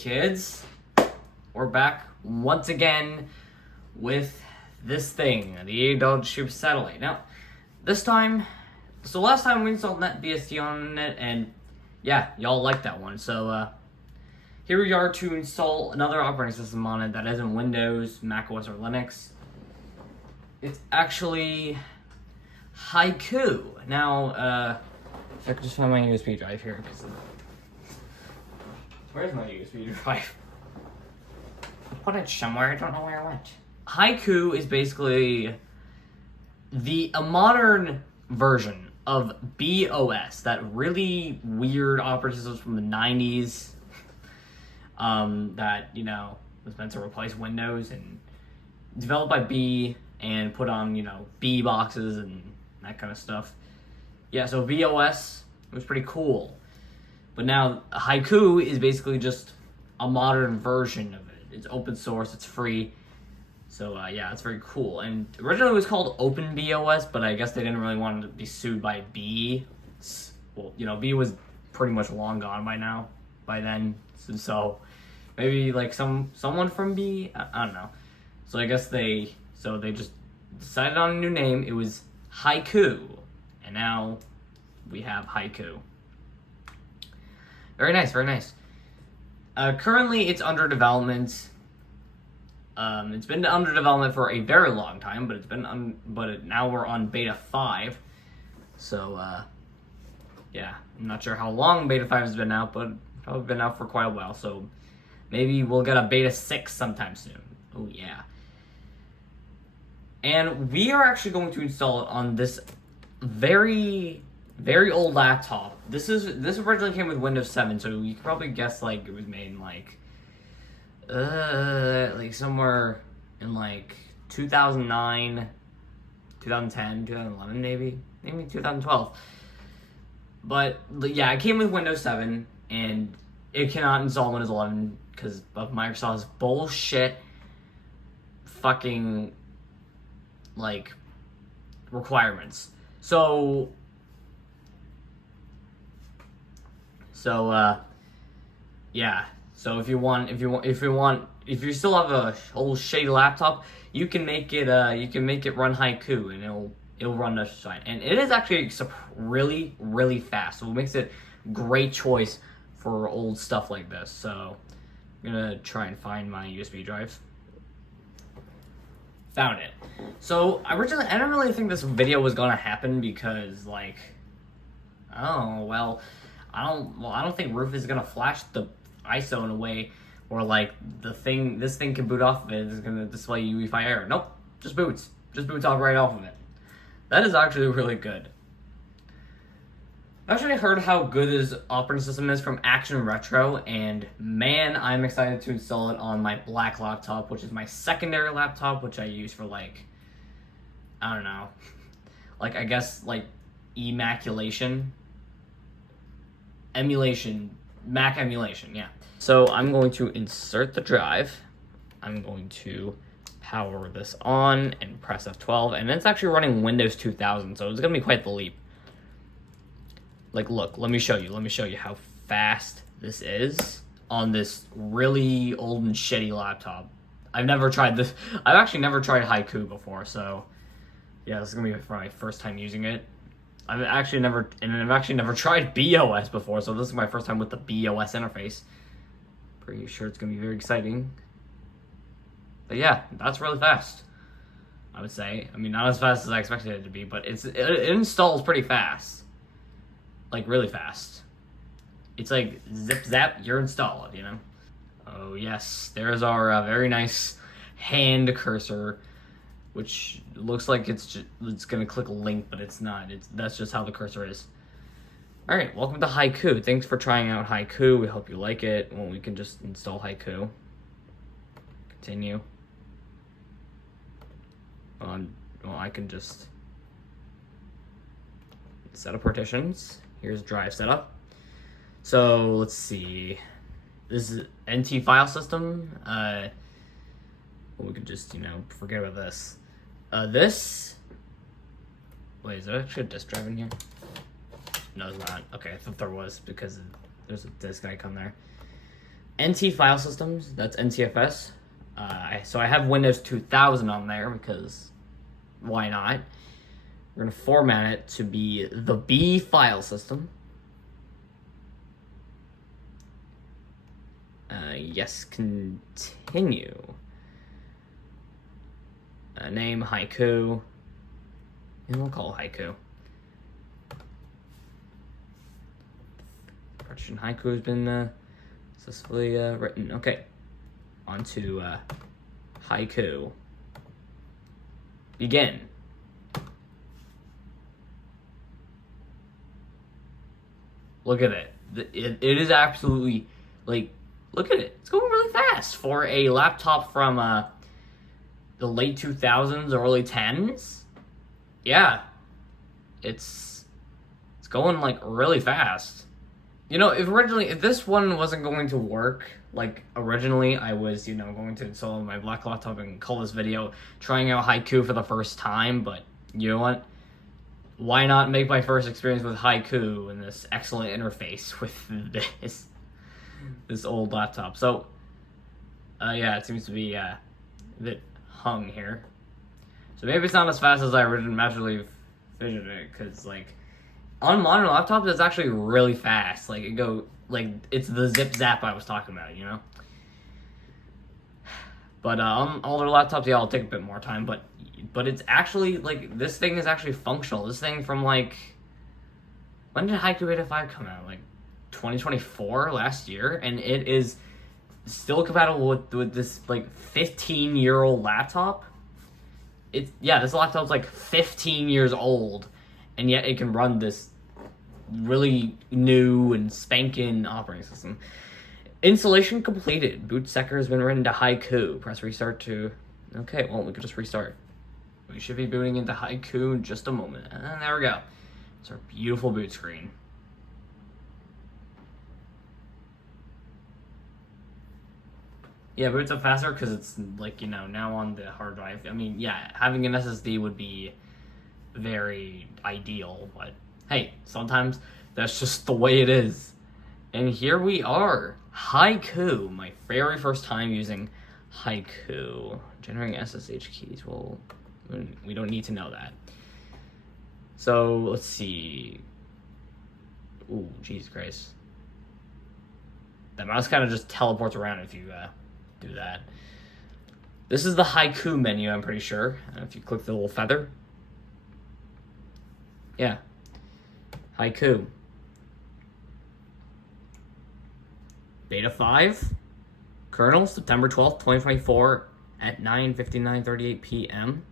kids, we're back once again with this thing, the Toshiba satellite. Now, this time, so last time we installed NetBSD on it, and yeah, y'all liked that one. So here we are to install another operating system on it that isn't Windows, macOS, or Linux. It's actually Haiku. Now, if I could just find my USB drive here, because where's my USB drive? I put it somewhere, I don't know where it went. Haiku is basically a modern version of BeOS, that really weird operating system from the 90s that, you know, was meant to replace Windows, and developed by B and put on, you know, B boxes and that kind of stuff. Yeah, so BeOS was pretty cool. But now Haiku is basically just a modern version of it. It's open source, it's free. So yeah, it's very cool. And originally it was called OpenBeOS, but I guess they didn't really want to be sued by B. Well, you know, B was pretty much long gone by then. So maybe like someone from B, I don't know. So I guess they just decided on a new name. It was Haiku. And now we have Haiku. Very nice, very nice. Currently, it's under development. It's been under development for a very long time, but now we're on beta 5. So, yeah, I'm not sure how long beta 5 has been out, but probably been out for quite a while. So maybe we'll get a beta 6 sometime soon. Oh yeah. And we are actually going to install it on this very, very old laptop. This originally came with Windows 7, so you can probably guess like it was made in like somewhere in like 2009, 2010, 2011 maybe 2012. But yeah, it came with Windows 7, and it cannot install Windows 11 because of Microsoft's bullshit fucking like requirements. So yeah. So if you still have a old shady laptop, you can make it run Haiku, and it'll run just fine. And it is actually really, really fast. So it makes it a great choice for old stuff like this. So I'm gonna try and find my USB drive. Found it. So I didn't really think this video was gonna happen because like, I don't think Roof is gonna flash the ISO in a way where like this thing can boot off of it, is gonna display UEFI error. Nope, just boots off right off of it. That is actually really good. I actually heard how good this operating system is from Action Retro, and man, I'm excited to install it on my black laptop, which is my secondary laptop, which I use for like, I don't know, like I guess like Mac emulation, yeah. So I'm going to insert the drive. I'm going to power this on and press F12, and it's actually running Windows 2000, so it's gonna be quite the leap. Like, look, let me show you how fast this is on this really old and shitty laptop. I've actually never tried Haiku before, so yeah, this is gonna be my first time using it. I've actually never tried BeOS before, so this is my first time with the BeOS interface. Pretty sure it's gonna be very exciting. But yeah, that's really fast, I would say. I mean, not as fast as I expected it to be, but it installs pretty fast. Like, really fast. It's like, zip zap, you're installed, you know? Oh yes, there's our very nice hand cursor, which looks like it's gonna click a link, but it's not. That's just how the cursor is. Alright, welcome to Haiku. Thanks for trying out Haiku. We hope you like it. Well, we can just install Haiku. Continue. Well, I can just set up partitions. Here's drive setup. So let's see. This is NT file system. Well, we could just, you know, forget about this. Wait, is there actually a disk drive in here? No, it's not. Okay, I thought there was because there's a disk icon there. NT file systems, that's NTFS. So I have Windows 2000 on there because why not? We're going to format it to be the B file system. Yes, continue. Name Haiku. And we'll call it Haiku. Partition Haiku has been successfully written. Okay. On to Haiku. Begin. Look at it. It is absolutely, like, look at it. It's going really fast for a laptop from the late 2000s, early 10s. Yeah. It's going, like, really fast. You know, if this one wasn't going to work, like, originally, I was, you know, going to install my black laptop and call this video trying out Haiku for the first time, but you know what? Why not make my first experience with Haiku and this excellent interface with this old laptop? So, yeah, it seems to be a bit hung here. So maybe it's not as fast as I originally envisioned it, because, like, on modern laptops, it's actually really fast. Like, it's the zip zap I was talking about, you know? But on older laptops, yeah, I'll take a bit more time, but it's actually, like, this thing is actually functional. This thing from, like, when did Haiku Beta 5 come out? Like, 2024, last year? And it is still compatible with this, like, 15-year-old laptop. This laptop's, like, 15 years old, and yet it can run this really new and spanking operating system. Installation completed. Boot sector has been written to Haiku. Press restart to... Okay, well, we could just restart. We should be booting into Haiku in just a moment. And there we go. It's our beautiful boot screen. Yeah, boots up faster because it's, like, you know, now on the hard drive. I mean, yeah, having an SSD would be very ideal, but hey, sometimes that's just the way it is. And here we are. Haiku. My very first time using Haiku. Generating SSH keys. Well, we don't need to know that. So, let's see. Ooh, Jesus Christ. The mouse kind of just teleports around if you do that. This is the Haiku menu, I'm pretty sure. If you click the little feather. Yeah. Haiku. Beta 5. Kernel, September 12th, 2024 at 9:59:38 p.m.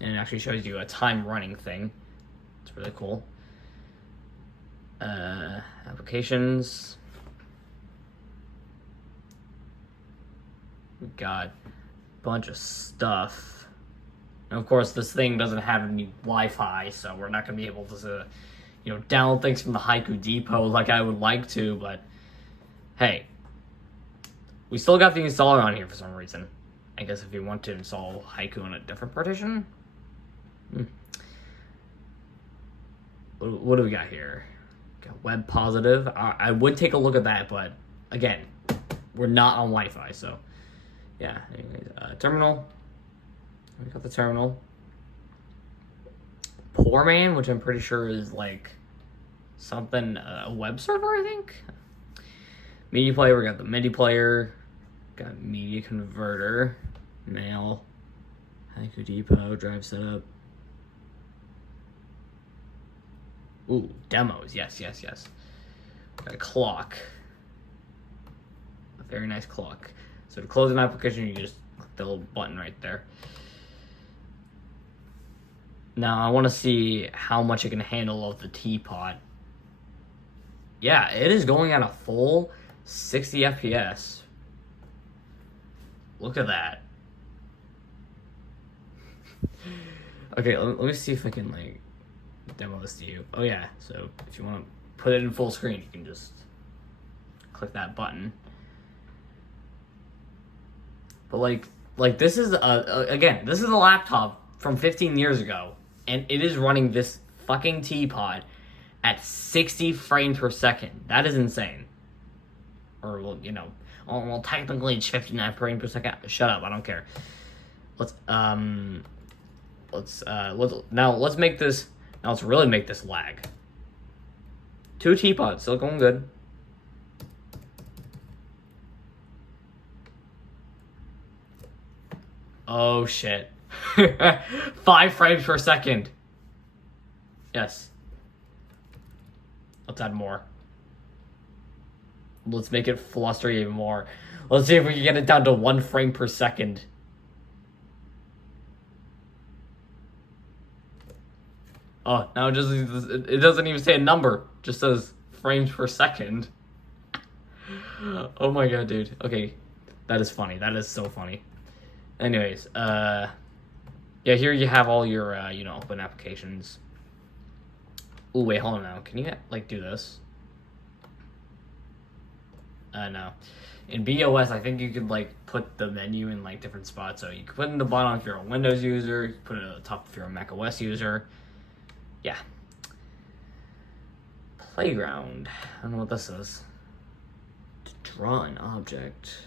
And it actually shows you a time running thing. It's really cool. Applications. We've got a bunch of stuff. And of course, this thing doesn't have any Wi-Fi, so we're not going to be able to, you know, download things from the Haiku Depot like I would like to, but hey, we still got the installer on here for some reason. I guess if you want to install Haiku on a different partition. What do we got here? Got Web Positive. I would take a look at that, but again, we're not on Wi-Fi, so yeah. Anyways, terminal. We got the terminal. Poor Man, which I'm pretty sure is like something, a web server, I think. Media player, we got the MIDI player, got media converter, mail, Haiku Depot, drive setup. Ooh, demos, yes. Got a clock. A very nice clock. So to close an application, you just click the little button right there. Now, I want to see how much it can handle of the teapot. Yeah, it is going at a full 60 FPS. Look at that. Okay, let me see if I can, like, demo this to you. Oh, yeah, so if you want to put it in full screen, you can just click that button. But, like this is, again, this is a laptop from 15 years ago. And it is running this fucking teapot at 60 frames per second. That is insane. Or, well, you know, Oh, well, technically it's 59 frames per second. Shut up, I don't care. Let's make this. Now let's really make this lag. 2 teapots, still going good. Oh shit. 5 frames per second. Yes. Let's add more. Let's make it fluster even more. Let's see if we can get it down to 1 frame per second. Oh, now it doesn't even say a number. It just says frames per second. Oh my god, dude. Okay. That is funny. That is so funny. Anyways, yeah, here you have all your, open applications. Ooh, wait, hold on now. Can you, like, do this? No. In BeOS, I think you could, like, put the menu in, like, different spots. So you could put it in the bottom if you're a Windows user. You could put it at the top if you're a Mac OS user. Yeah. Playground. I don't know what this is. To draw an object.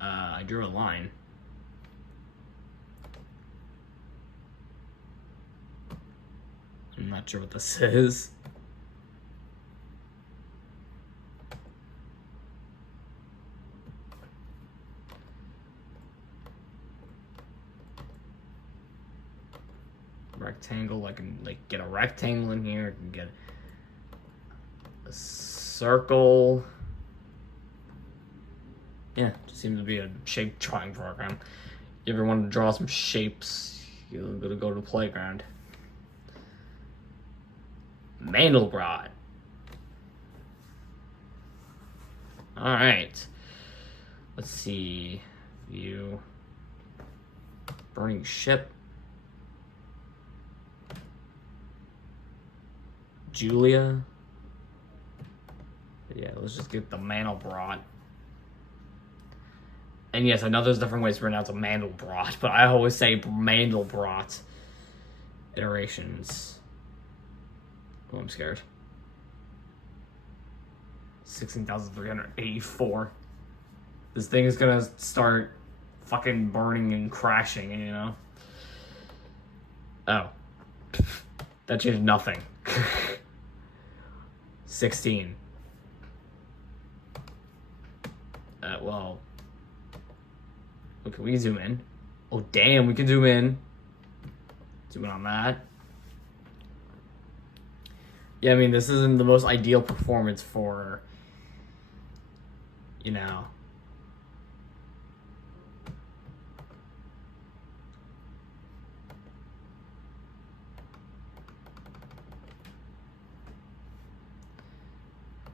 I drew a line. I'm not sure what this is. Rectangle, I can get a rectangle in here, I can get a circle. Yeah, just seems to be a shape drawing program. You ever want to draw some shapes, you're gonna go to the playground. Mandelbrot. Alright. Let's see. View. Burning ship. Julia. Yeah, let's just get the Mandelbrot. And yes, I know there's different ways to pronounce a Mandelbrot, but I always say Mandelbrot. Iterations. Oh, I'm scared. 16,384. This thing is gonna start fucking burning and crashing, you know? Oh. That changed nothing. 16. Well. Okay, we can zoom in. Oh, damn, we can zoom in. Zoom in on that. Yeah, I mean, this isn't the most ideal performance for, you know.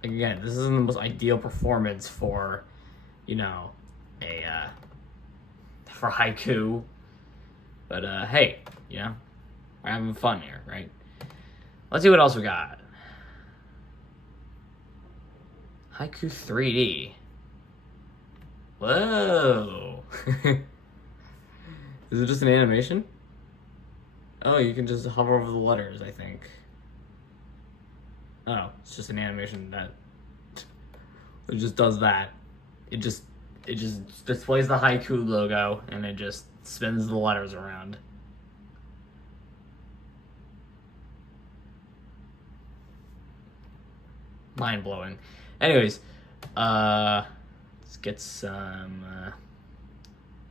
Again, this isn't the most ideal performance for, you know, for Haiku. But, hey, you know, we're having fun here, right? Let's see what else we got. Haiku 3D. Whoa. Is it just an animation? Oh, you can just hover over the letters, I think. Oh, it's just an animation that it just does that. It just displays the Haiku logo and it just spins the letters around. Mind blowing. Anyways, let's get some.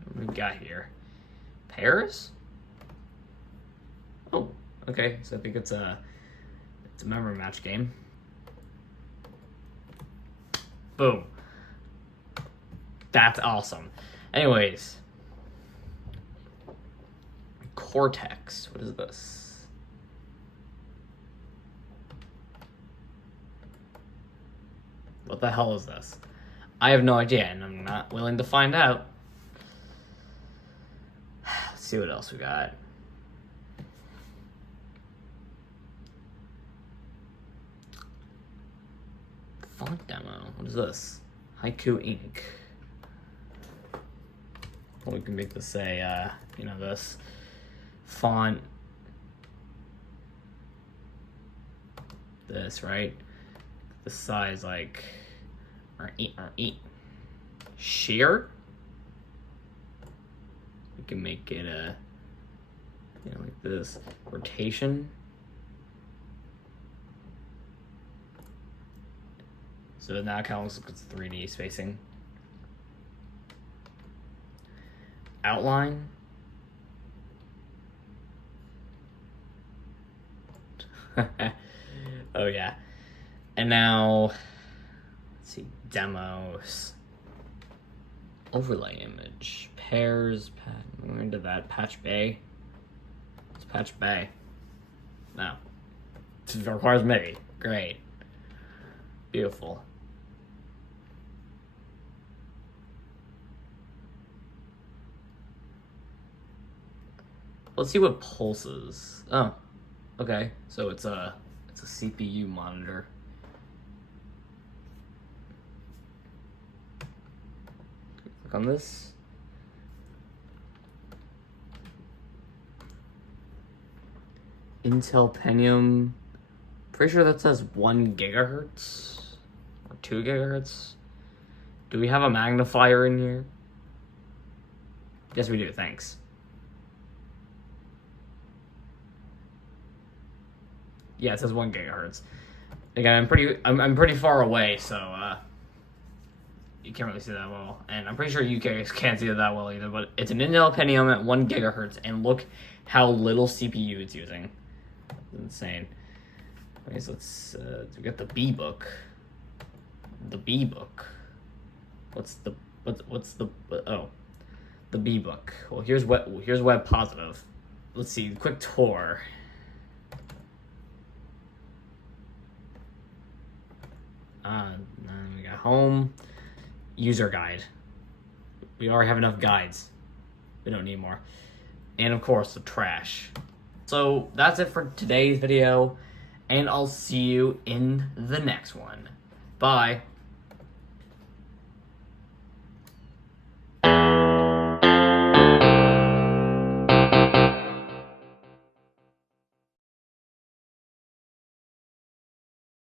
What do we got here? Pairs? Oh, okay. So I think it's a memory match game. Boom. That's awesome. Anyways, Cortex. What is this? What the hell is this? I have no idea, and I'm not willing to find out. Let's see what else we got. Font demo. What is this? Haiku Inc. Well, we can make this say, this font. This, right? the size like shear. We can make it a like this. Rotation. So now it kind of looks like it's 3D spacing. Outline. Oh yeah. And now, let's see, demos. Overlay image. Pairs. We're into that. Patch bay. It's patch bay. No. It requires MIDI. Great. Beautiful. Let's see what pulses. Oh, okay. So it's a CPU monitor. Click on this. Intel Pentium. Pretty sure that says 1 gigahertz or 2 gigahertz. Do we have a magnifier in here? Yes, we do. Thanks. Yeah, it says 1 gigahertz. Again, I'm pretty far away, so you can't really see that well. And I'm pretty sure you guys can't see it that well either. But it's an Intel Pentium at 1 gigahertz, and look how little CPU it's using. It's insane. Okay, so let's get the B book. The B book. What's the the B book? Well, here's web positive. Let's see, quick tour. Then we got home, user guide. We already have enough guides. We don't need more. And of course, the trash. So that's it for today's video, and I'll see you in the next one. Bye.